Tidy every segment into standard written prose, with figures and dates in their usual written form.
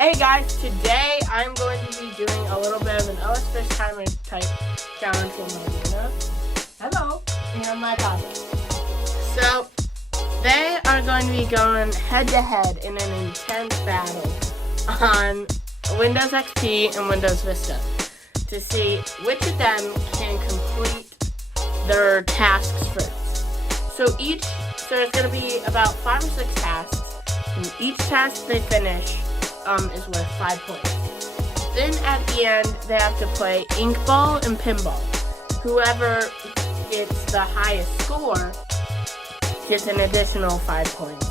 Hey guys, today I'm going to be doing a little bit of an OS Fish Timer type challenge with my Nena. Hello. And my Papa. So, they are going to be going head to head in an intense battle on Windows XP and Windows Vista to see which of them can complete their tasks first. So there's going to be about 5 or 6 tasks, and each task they finish is worth 5 points. Then at the end, they have to play Inkball and Pinball. Whoever gets the highest score gets an additional 5 points.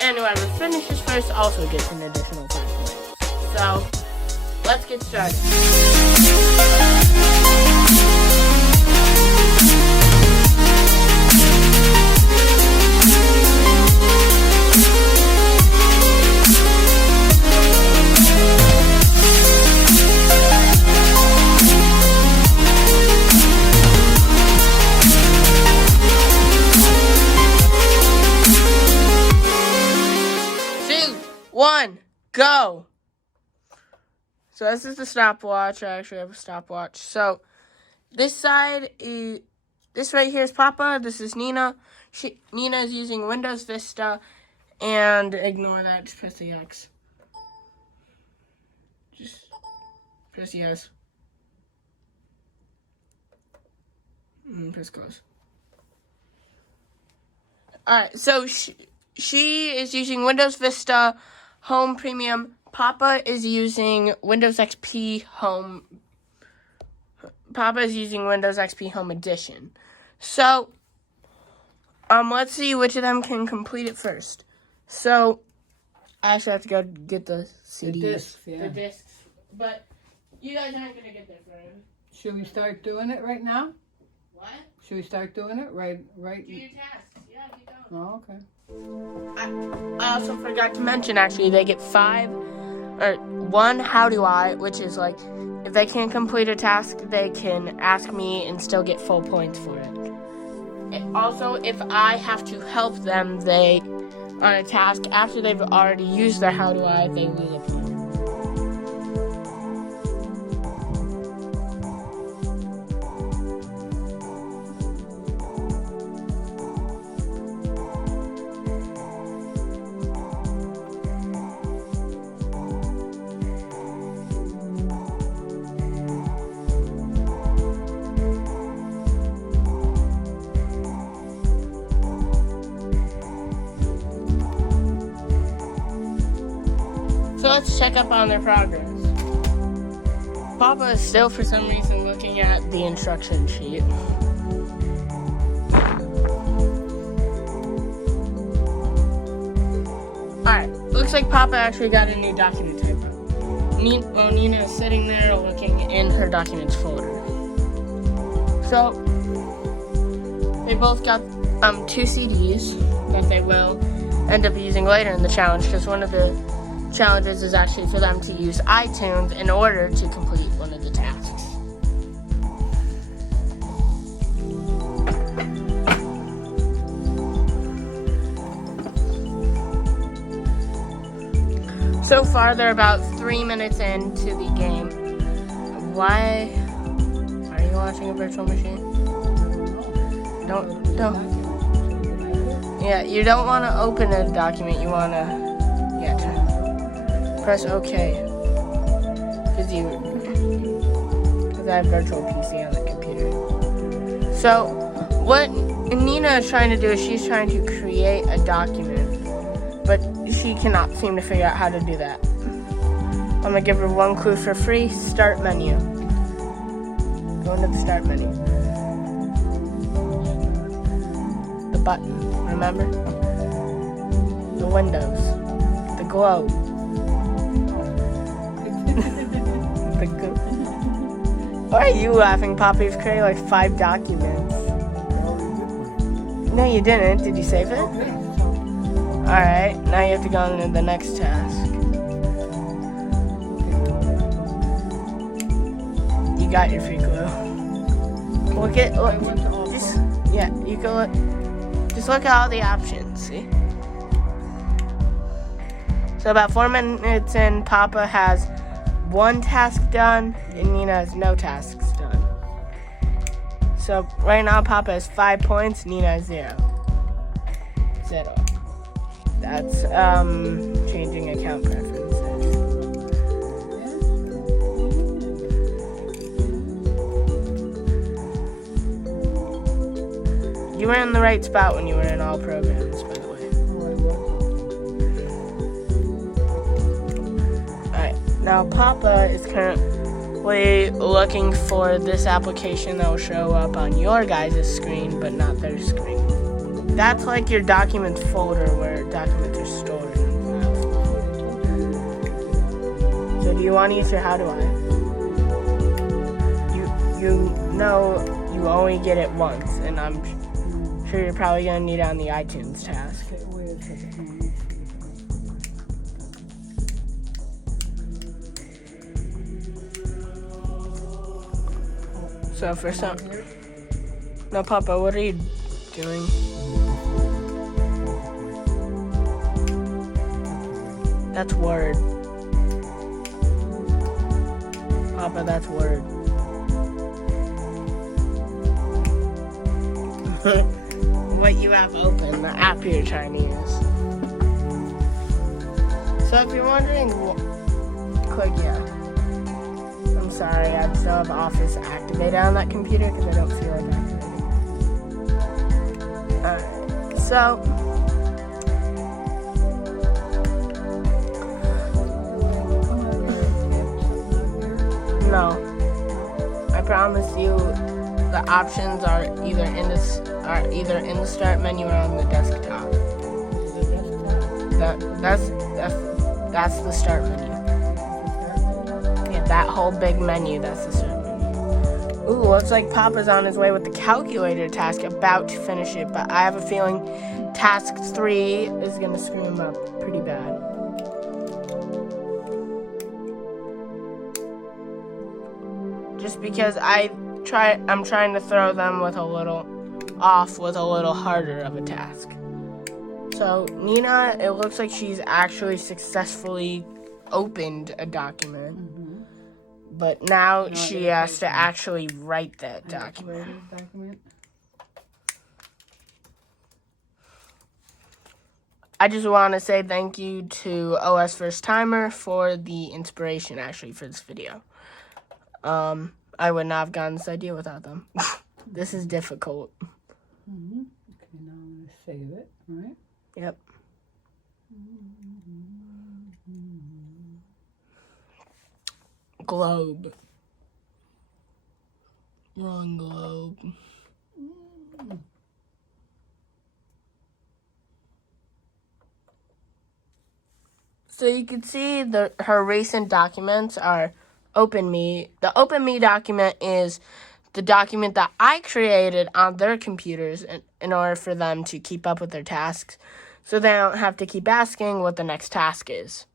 And whoever finishes first also gets an additional 5 points. So, let's get started. 1, go! So this is the stopwatch. I actually have a stopwatch. So this right here is Papa. This is Nena. Nena is using Windows Vista. And ignore that. Just press the X. Just press yes. Press close. Alright, so she is using Windows Vista Home Premium. Papa is using Windows XP Home. Papa is using Windows XP Home Edition. So, let's see which of them can complete it first. So, I actually have to go get the CDs. The discs, yeah. The discs. But you guys aren't going to get there for him. Should we start doing it right now? What? Should we start doing it right? Do your tasks. Yeah, you don't. Oh, okay. I also forgot to mention, actually, they get 1 how do I, which is like, if they can't complete a task, they can ask me and still get full points for it. Also, if I have to help them, on a task, after they've already used their how do I, they lose a point. So let's check up on their progress. Papa is still, for some reason, looking at the instruction sheet. Alright, looks like Papa actually got a new document type. Nena is sitting there looking in her documents folder. So, they both got 2 CDs that they will end up using later in the challenge, because one of the challenges is actually for them to use iTunes in order to complete one of the tasks. So far, they're about 3 minutes into the game. Why are you watching a virtual machine? Don't. Yeah, you don't want to open a document. You want to, press OK, because I have virtual PC on the computer. So what Nena is trying to do is she's trying to create a document, but she cannot seem to figure out how to do that. I'm going to give her 1 clue for free. Start menu. Go into the start menu. The button, remember? The windows. The globe. Why are you laughing, Papa? You've created like 5 documents. No, you didn't. Did you save it? Alright, now you have to go on to the next task. You got your free clue. You can look. Just look at all the options, see? So about 4 minutes in, Papa has 1 task done, and Nena has no tasks done. So right now, Papa has 5 points, Nena has 0. 0. That's changing account preferences. You were in the right spot when you were in all programs, by the way. Alright, now Papa is currently looking for this application that will show up on your guys' screen, but not their screen. That's like your documents folder where documents are stored. So do you want to use your how do I? You know you only get it once, and I'm sure you're probably going to need it on the iTunes task. So for some... No, Papa, what are you doing? That's Word. Papa, that's Word. What you have open, the app you're trying to use. So if you're wondering, click yeah. I'm sorry, I still have Office activated on that computer because I don't feel like activating. Alright, so no, I promise you, the options are either in the start menu or on the desktop. That's the start menu. Yeah, that whole big menu, that's the start menu. Ooh, looks like Papa's on his way with the calculator task, about to finish it, but I have a feeling task 3 is gonna screw him up pretty bad. Just because I'm trying to throw them with a little harder of a task. So Nena, it looks like she's actually successfully opened a document, but now she has to actually write that document. I just want to say thank you to OS First Timer for the inspiration actually for this video. I would not have gotten this idea without them. This is difficult. Okay, now I'm going to save it, right? Yep. Globe. Wrong globe. So you can see her recent documents are OpenMe. The OpenMe document is the document that I created on their computers in order for them to keep up with their tasks, so they don't have to keep asking what the next task is.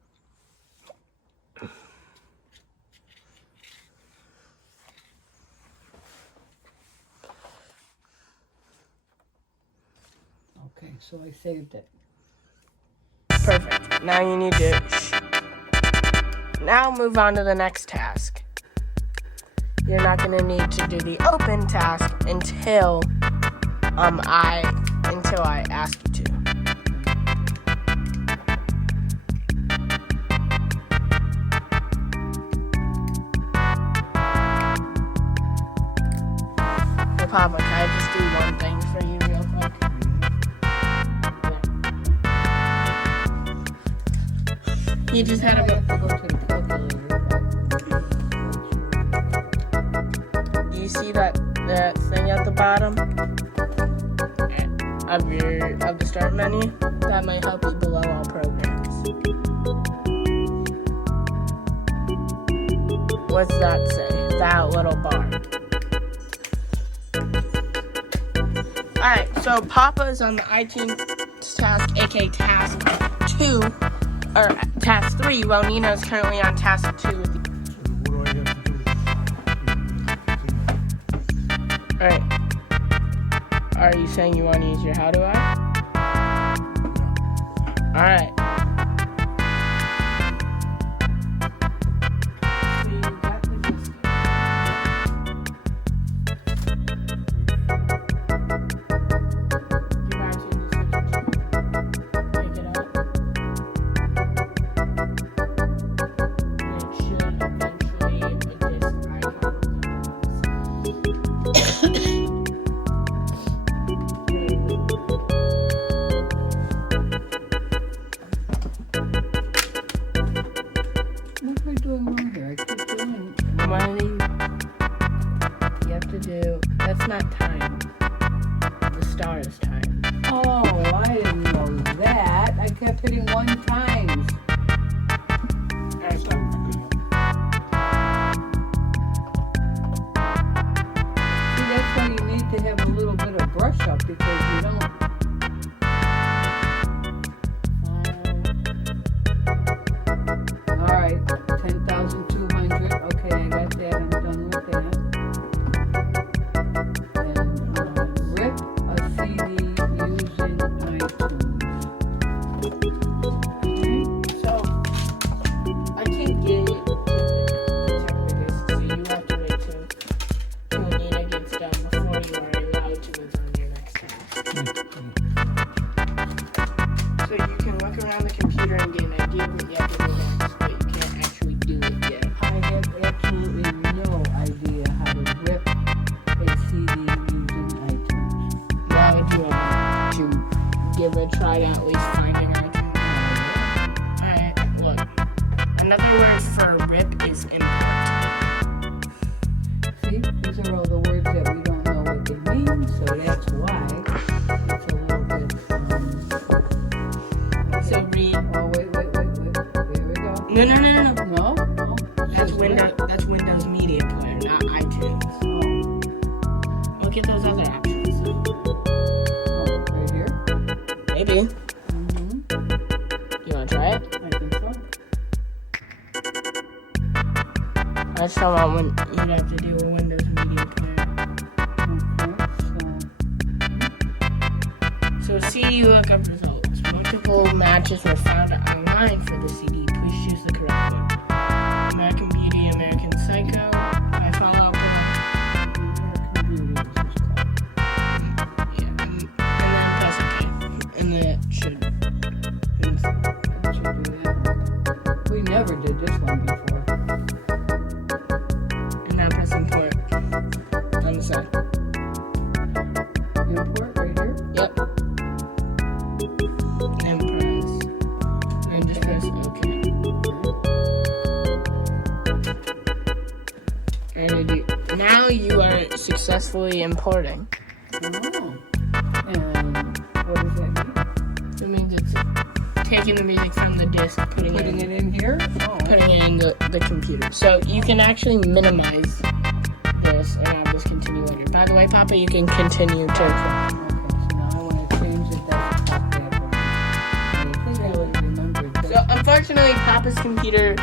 Okay, so I saved it. Perfect. Now you need to now move on to the next task. You're not going to need to do the open task until I ask you to. Hey, Papa, can I just do one thing for you real quick? You just had to go to the calculator. You see that thing at the bottom of the start menu? That might help you below all programs. What's that say? That little bar. Alright, so Papa is on the iTunes task, aka task 2, or task 3, while Nena is currently on task 2. Alright. Are you saying you want to use your how do I? Alright. doing wrong here? I keep doing. One of these. You have to do. That's not time. The star is time. Oh, I didn't know that. I kept hitting 1 times. See, that's why you need to have a little bit of brush up because you don't. All right, 10,200. Okay, I got that. I'm done with that. And rip a CD using iTunes. So, I can't get it to check the disc, so you have to wait till Nena gets done before you are allowed to move on your next task. So you can look around the computer and get an idea of what you have to do next, but you can't actually do it yet. I have absolutely no idea how to rip a CD using iTunes. Why would you want to give it a try to at least finding iTunes? Alright, look. Another word for rip is import. See, these are all the words that we don't know what they mean, so that's why it's a little bit. So read. Oh, wait. There we go. No. No? That's Windows Media Player, not iTunes. Oh, Look at those other options. right here? Maybe. Mm-hmm. You want to try it? I think so. That's how you'd have to do a Windows Media Player. Okay, So CD lookup results. Multiple matches were found online for the CD. Please choose the correct one. American Beauty, American Psycho. I Fall Out Boy. Yeah, and then press OK. And then it should. that should do that one. We never did this one before. And now press import on the side. Import right here? Yep. And just press OK. And now you are successfully importing. Oh. And what does that mean? It means it's taking the music from the disc, putting Putting it in here? Oh. putting it in the computer. So you can actually minimize this, and I'll just continue later. By the way, Papa, you can continue to. Okay, so now I want to change the desktop background. I think I would remember that. So unfortunately, Papa's computer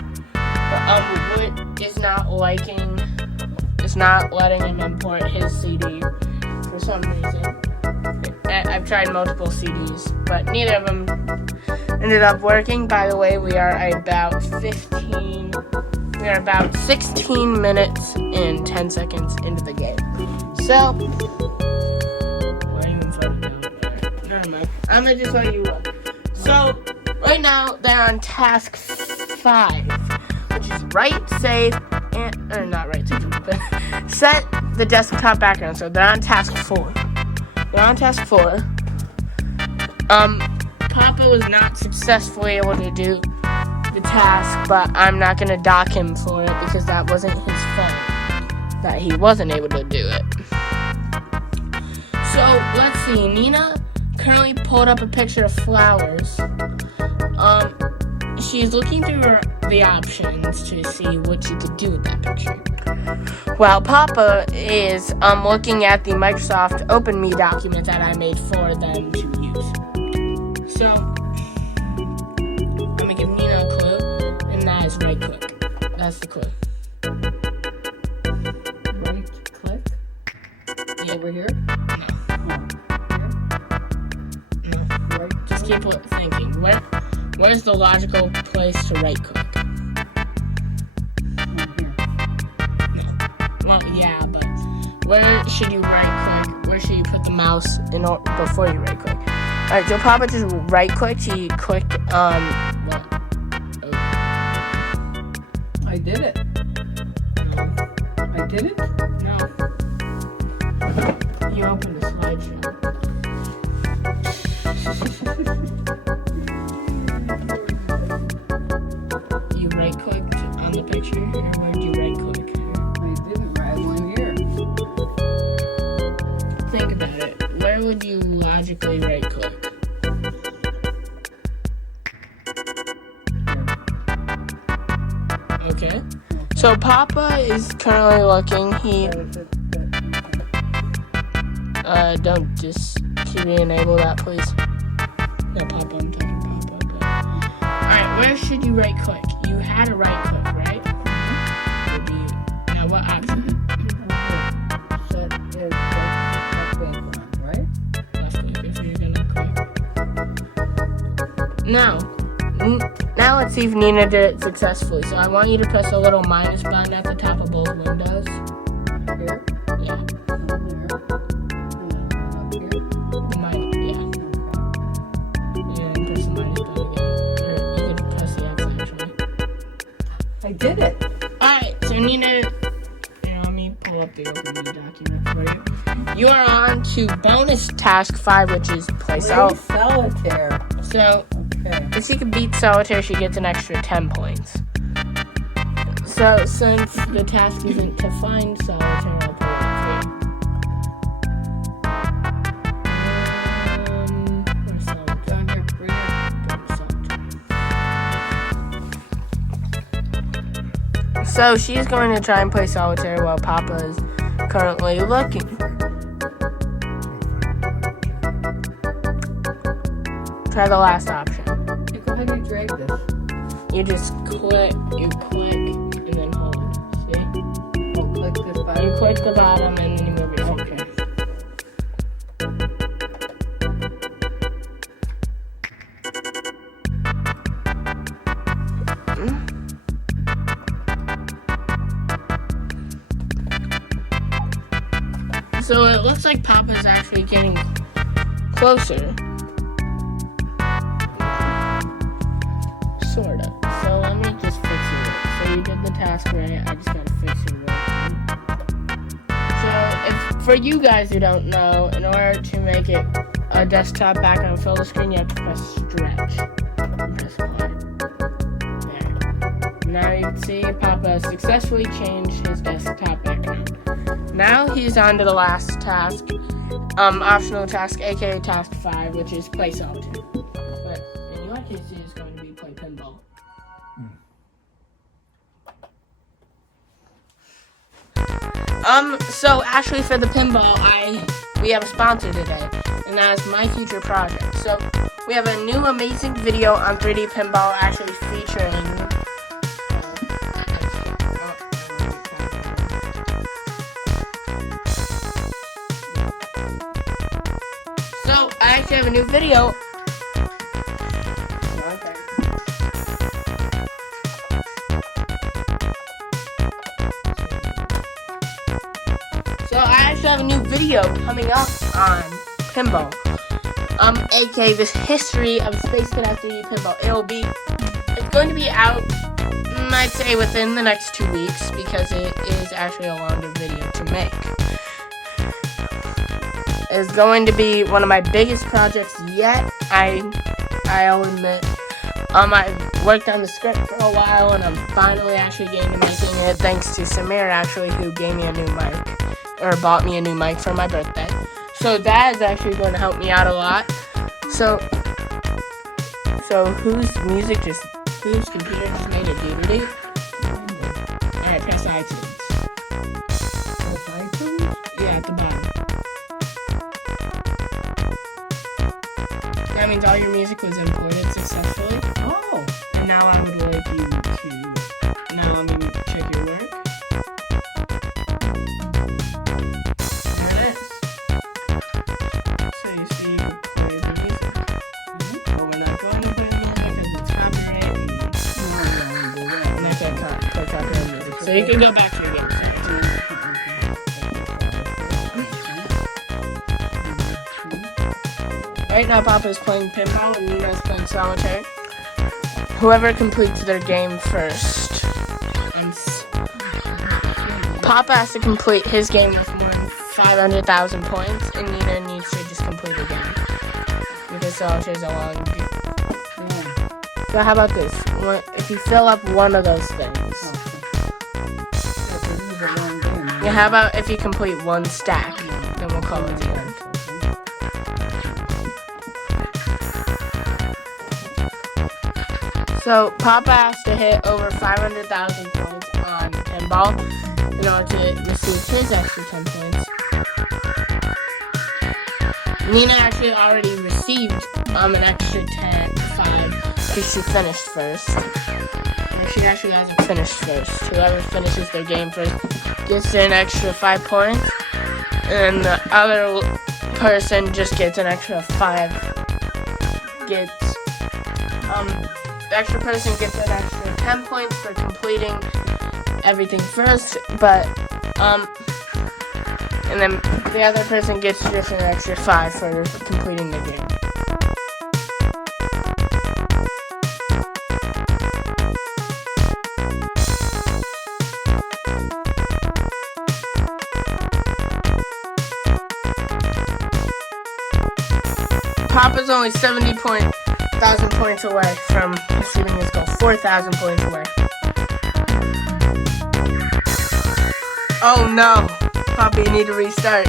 is not letting him import his CD for some reason. I've tried multiple CDs, but neither of them ended up working. By the way, we are about 16 minutes and 10 seconds into the game. So, why are you inflated down there? Never mind. I'm gonna just let you look. So, right now they're on task 5, which is set the desktop background. So they're on task 4. Papa was not successfully able to do the task, but I'm not going to dock him for it because that wasn't his fault that he wasn't able to do it. So, let's see. Nena currently pulled up a picture of flowers. She's looking through the options to see what she could do with that picture. While Papa is looking at the Microsoft OpenMe document that I made for them to use. So, I'm going to give Nena a clue, and that is right click. That's the clue. Right click? Yeah. Over here? No. Here? No. Right Just keep thinking. Where's the logical place to right click? Here. No. Well, yeah, but where should you right click? Where should you put the mouse before you right click? Alright, so Papa just right clicked. He clicked what? Oh. I did it. No. I did it? No. You opened the slideshow. You right clicked on the picture, or where did you right click? I didn't write one here. Think about it. Where would you logically right click? Okay. So Papa is currently looking. He don't just re-enable that, please. No, Papa, I'm talking Papa. But... Alright, where should you right click? You had a right click, right? Now what option? Set is background, right? Left click if you're gonna click. Now let's see if Nina did it successfully. So I want you to press a little minus button at the top of both windows. Here? Yeah. I did it. Alright, so Nina, let me pull up the OpenView document for you. You are on to bonus task 5, which is play solitaire. So, okay. if she can beat solitaire, she gets an extra 10 points. So, since the task isn't to find solitaire, I'll pull it up for you. Where's solitaire? So she's going to try and play solitaire while Papa is currently looking. Try the last option. You go ahead and drag this. You just click, and then hold. See? Oh, click this button. You click the bottom and then you move your finger. So it looks like Papa's actually getting closer. Sort of. So let me just fix it. So you did the task right. I just gotta fix your work. So if for you guys who don't know, in order to make it a desktop background fill the screen, you have to press stretch. And press play. There. Now you can see Papa successfully changed his desktop background. Now he's on to the last task, optional task, aka task 5, which is play solitaire. But in your case, it is going to be play pinball. So actually for the pinball, we have a sponsor today, and that is My Future Project. So we have a new amazing video on 3D pinball actually featuring I actually have a new video. Okay. So I actually have a new video coming up on pinball. aka this history of Space Cadet 3D pinball. It's going to be out, I'd say within the next 2 weeks, because it is actually a longer video to make. Is going to be one of my biggest projects yet. I'll admit. I've worked on the script for a while, and I'm finally actually getting to making it, thanks to Samir, actually, who gave me a new mic, or bought me a new mic for my birthday. So that is actually going to help me out a lot. So whose computer just made a doodle-doo? Alright, press iTunes. Press iTunes? Yeah, at the bottom. That means all your music was imported successfully. Oh. And now I would like you to check your work. There it is. So you see, play the music. But we're not going to play the music because it's copyright and that's our copyright music. So you can go back to your game. Right now, Papa's playing pinball and Nina's playing solitaire. Whoever completes their game first. Papa has to complete his game with more than 500,000 points, and Nina needs to just complete her game. Because solitaire is a long game. Yeah. So how about this? If if you fill up one of those things. Yeah, how about if you complete one stack? Then we'll call it the end. So Papa has to hit over 500,000 points on pinball in order to receive his extra 10 points. Nena actually already received an extra 5 because she finished first. Or she actually hasn't finished first. Whoever finishes their game first gets an extra 5 points, and the other person just gets an extra 5. The extra person gets an extra 10 points for completing everything first, but and then the other person gets just an extra 5 for completing the game. Papa's only 70,000 points away from receiving his goal. 4,000 points away. Oh no, Papa, you need to restart.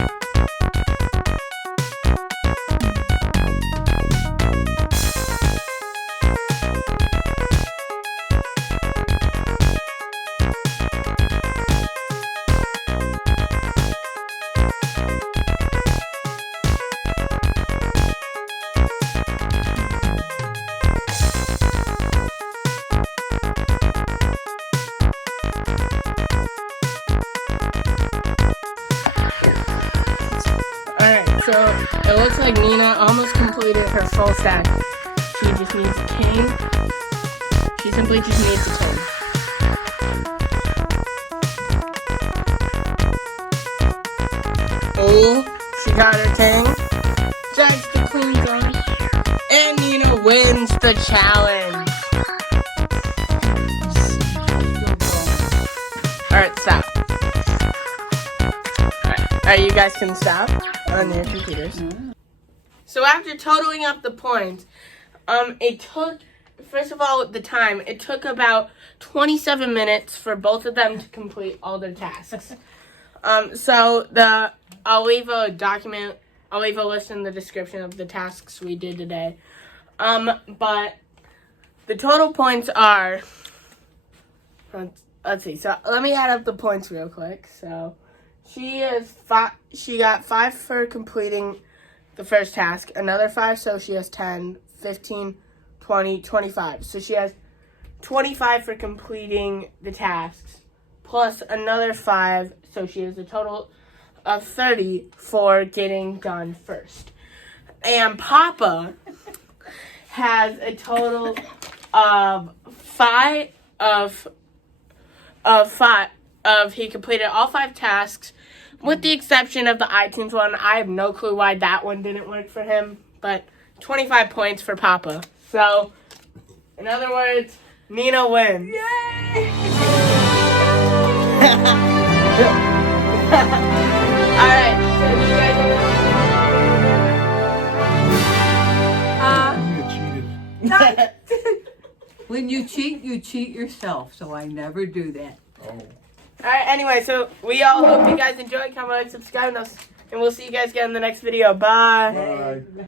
So it looks like Nena almost completed her full stack. She just needs a king. She simply just needs a king. Oh, she got her king. Jacks the queen gun. And Nena wins the challenge. Alright, stop. Alright, you guys can stop on your computers. So after totaling up the points, it took, first of all, the time. It took about 27 minutes for both of them to complete all their tasks. I'll leave a list in the description of the tasks we did today. But the total points are, let's see. So let me add up the points real quick. So she got 5 for completing the first task, another 5, so she has 10, 15, 20, 25. So she has 25 for completing the tasks, plus another 5, so she has a total of 30 for getting done first. And Papa has a total of 5 he completed all 5 tasks, with the exception of the iTunes one. I have no clue why that one didn't work for him, but 25 points for Papa. So, in other words, Nena wins. Yay! Alright, so you guys You cheated. When you cheat yourself, so I never do that. Oh. Alright, anyway, so we all hope you guys enjoyed. Comment, like, subscribe, and we'll see you guys again in the next video. Bye. Bye.